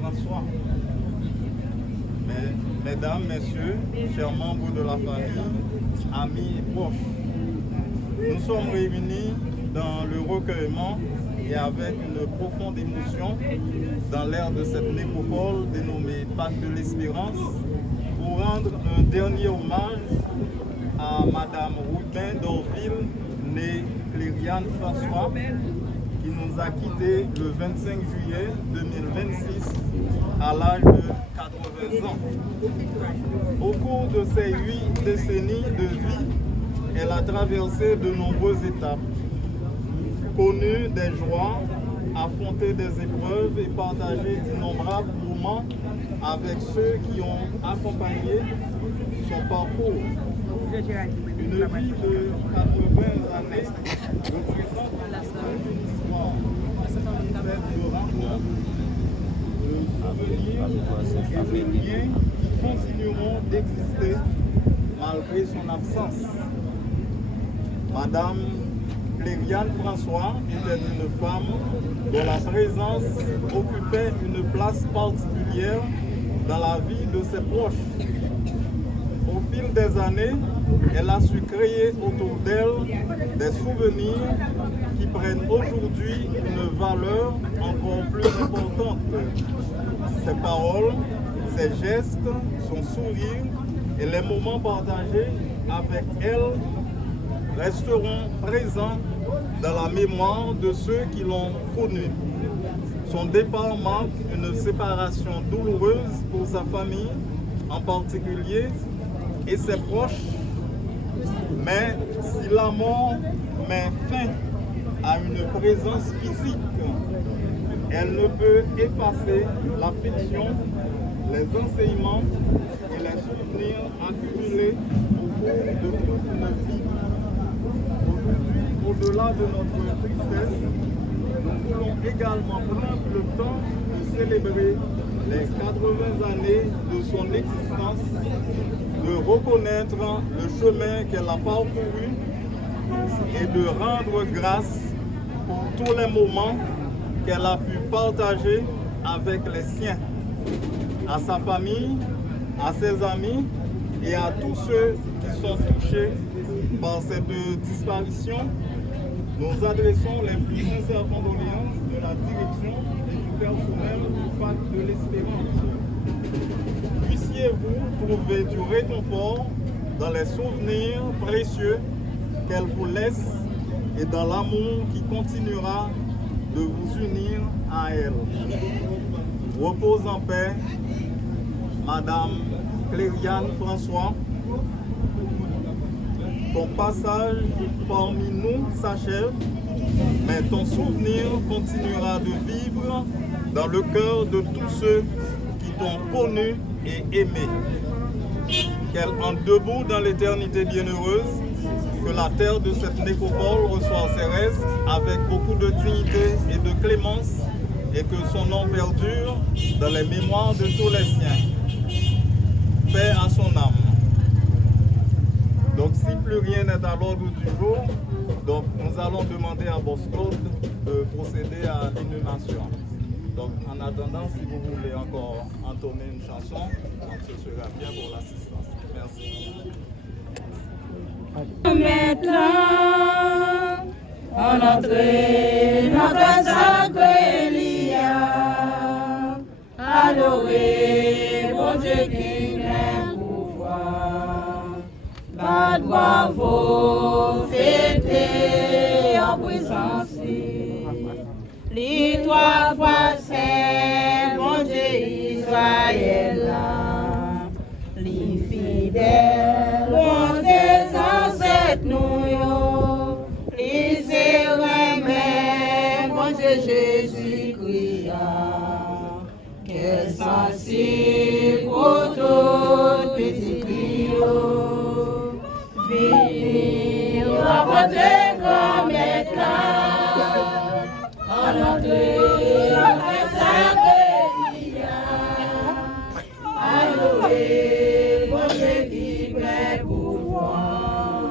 François. Mesdames, Messieurs, chers membres de la famille, amis et proches, nous sommes réunis dans le recueillement et avec une profonde émotion dans l'air de cette nécropole dénommée Parc de l'Espérance pour rendre un dernier hommage à Madame Rubin d'Orville, née Clériane François, qui nous a quittés le 25 juillet 2026 à l'âge de 80 ans. Au cours de ces 8 décennies de vie, elle a traversé de nombreuses étapes, connu des joies, affronté des épreuves et partagé d'innombrables moments avec ceux qui ont accompagné son parcours. Une vie de 80 années représente de rencontres, de souvenirs et de liens continueront d'exister malgré son absence. Madame Clériane François était une femme dont la présence occupait une place particulière dans la vie de ses proches. Au fil des années, elle a su créer autour d'elle des souvenirs qui prennent aujourd'hui une valeur encore plus importante. Ses paroles, ses gestes, son sourire et les moments partagés avec elle resteront présents dans la mémoire de ceux qui l'ont connue. Son départ marque une séparation douloureuse pour sa famille en particulier et ses proches. Mais si la mort met fin à une présence physique, elle ne peut effacer l'affection, les enseignements et les souvenirs souvenirs accumulés au cours de toute notre vie. Au-delà de notre tristesse, nous voulons également prendre le temps de célébrer les 80 années de son existence, de reconnaître le chemin qu'elle a parcouru et de rendre grâce pour tous les moments qu'elle a pu partager avec les siens, à sa famille, à ses amis et à tous ceux qui sont touchés par cette disparition. Nous adressons les plus sincères condoléances de la direction et du personnel du Pacte de l'Espérance. Puissiez-vous trouver du réconfort dans les souvenirs précieux qu'elle vous laisse et dans l'amour qui continuera de vous unir à elle. Repose en paix, Madame Clériane François. Ton passage parmi nous s'achève, mais ton souvenir continuera de vivre dans le cœur de tous ceux qui t'ont connu et aimé. Qu'elle entre debout dans l'éternité bienheureuse, que la terre de cette nécropole reçoive ses restes avec beaucoup de dignité et de clémence, et que son nom perdure dans les mémoires de tous les siens. Paix à son âme. Donc si plus rien n'est à l'ordre du jour, donc nous allons demander à Bosco de procéder à l'inhumation. Donc en attendant, si vous voulez encore entonner une chanson, donc ce sera bien pour l'assistance. Merci. Maintenant, on entre notre sacré lia, adorer mon Dieu qui m'aime pouvoir. Bad bravo, fêter en présence. Les 3 fois saint, mon Dieu Israël, les fidèles, mon Dieu ancêtres nous, les éremés, mon Dieu Jésus-Christ, que sensible pour tout petit clio, venir rencontrer grand maître là, en entrée, en sacré alloué, mon Dieu qui plaît pouvoir,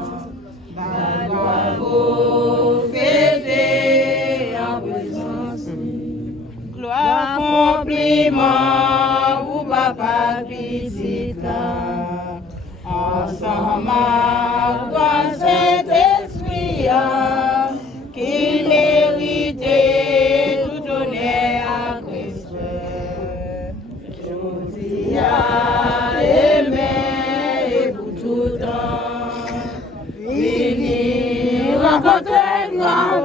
bravo, fêter en présence, gloire, compliment, ou papa visite là, ensemble, toi Saint-Esprit, qui méritait tout honneur à Christ. Je à aimer et pour tout temps. Venir rencontrer grand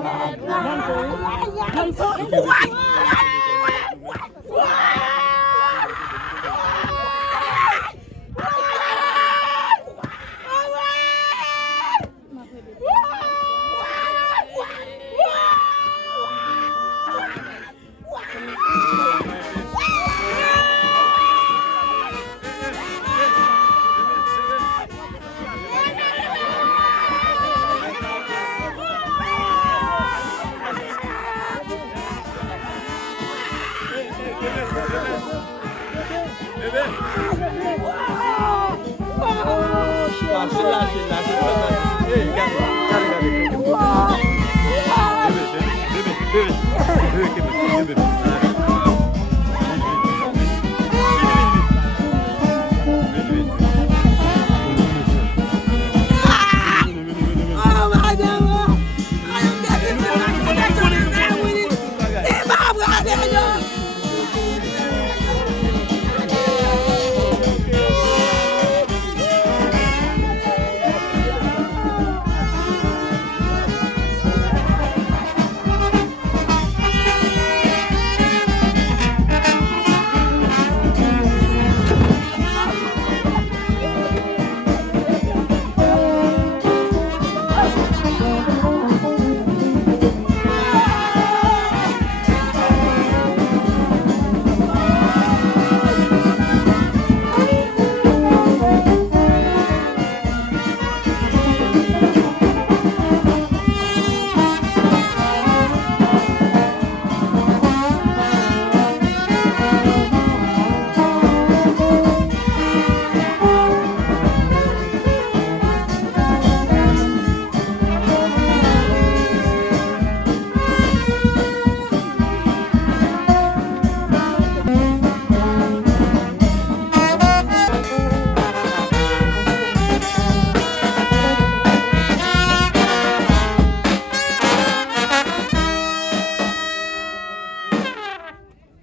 Lâchez, lâchez, lâchez.